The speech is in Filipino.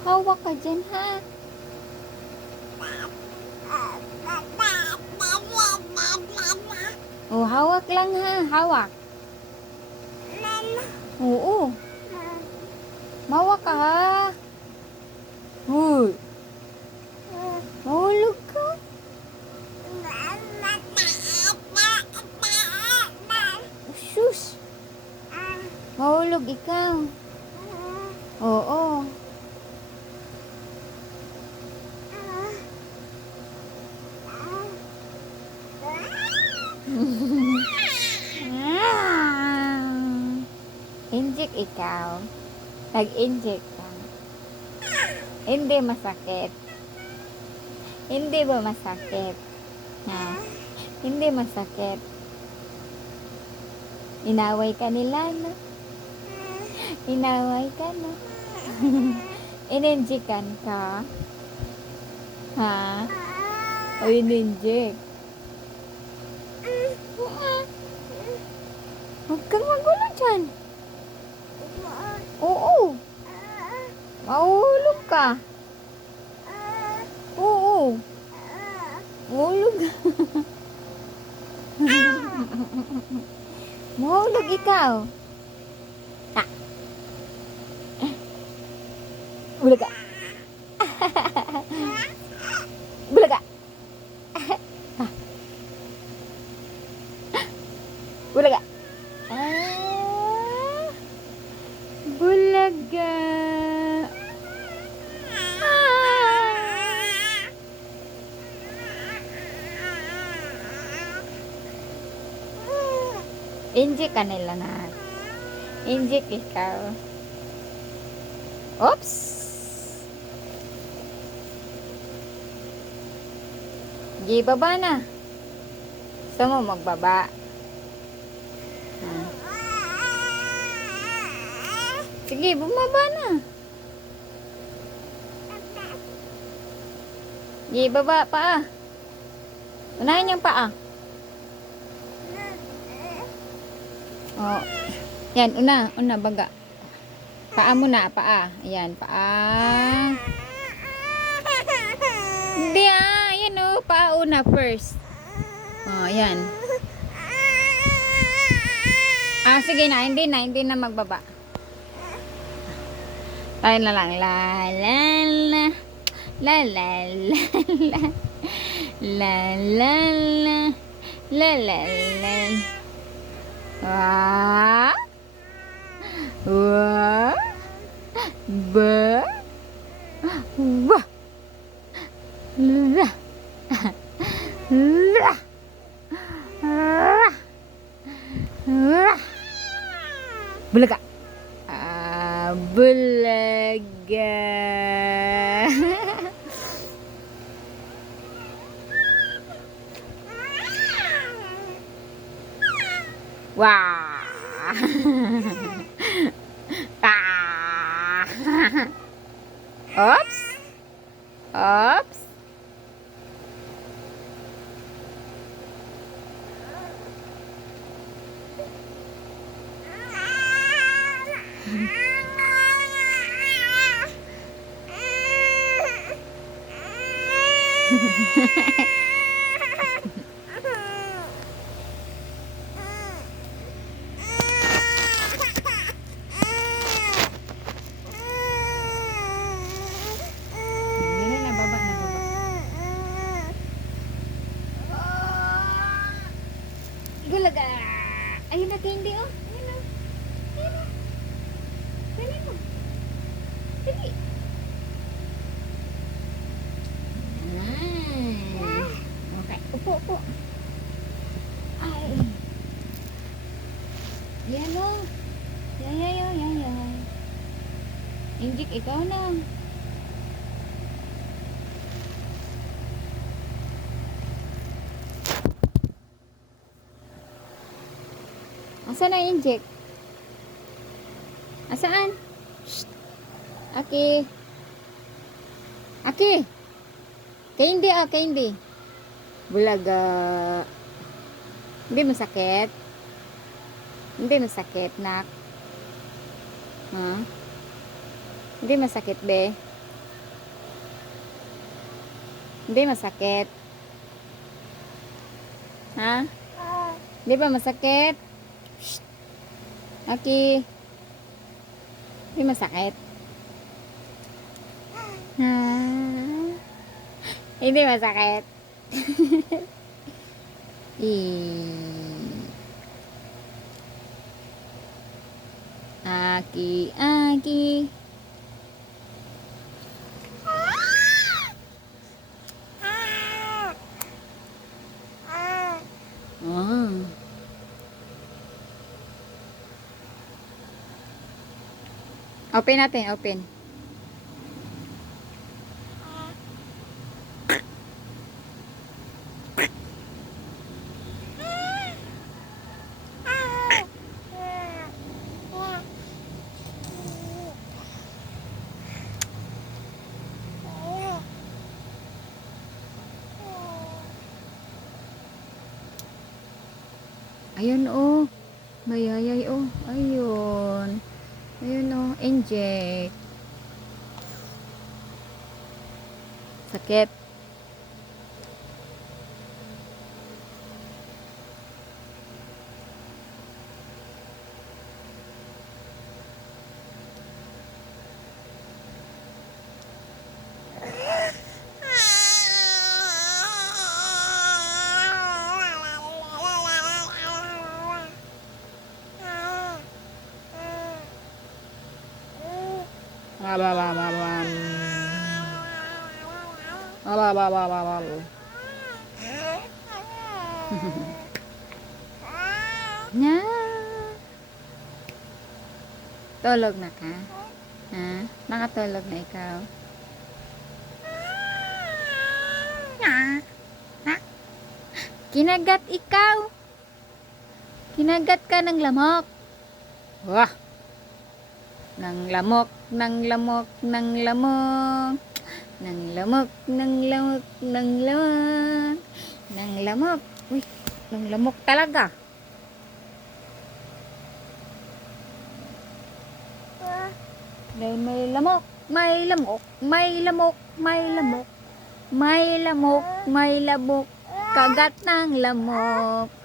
Hawak ka dyan, ha? Oh, hawak lang, ha? Hawak. Oo. Mawak ka, ha? Uy. Mahulog ka. Sus. Mahulog ikaw. Oo. Inject ikaw. Nag-inject ka. Hindi masakit. Hindi ba masakit? Ha? Hindi masakit. Inaway ka nila, no? Inaway ka, no? Ininjikan ka? Ha? O ininjik? Huwag kang magulo dyan. Oo. Mahulog ka. Oo. Mahulog. Mahulog ikaw. Ha? Bulaga. Bulaga. Bulaga. Bulaga. Inject ka nila na. Inject ikaw. Oops. Di baba na. Gusto mo magbaba? Sige, bumaba na. Di baba pa. Unahin yung paa. Oh. Yan, una baga. Paa muna, paa. Ayan, paa. Hindi yan o, paa una first. Oh, ayan. Sige na, hindi na magbaba. Tayo na lang. La la la. La la la la. La la la. La la la. Wah. Wah. Ba. Wah. La. La. La. Bulaga. Bulaga. Wah. Oops. Oops. Gulaga. Ayun na, candy, oh. Ayun na. Ayun na. Dali mo. Dali. Okay. Upo. Ay. Yan, oh. Yay. Injik, ikaw na. Asan ang inject? Asaan? Shh. Aki. Candy. Bulaga. Hindi masakit, nak. Ha? Hindi masakit, be. Hindi masakit. Ha? Di ba masakit? Shh. Aki. Di masakit. Ha? Hindi masakit. Aki, aki. Oh. Open natin, open. Ayun oh. Mayayay oh. Ayun. Ayun oh. Inject. Sakit. Nya. Tulog na ka? Ha? Nakatulog na ikaw? Ha? Ha? Kinagat ikaw? Kinagat ka ng lamok? Wah! Ng lamok, ng lamok, ng lamok. Ng lamok, ng lamok, ng lamok. Ng lamok. Uy, ng lamok talaga. May lamok, may lamok, may lamok, may lamok. May lamok, may lamok. Kagat ng lamok.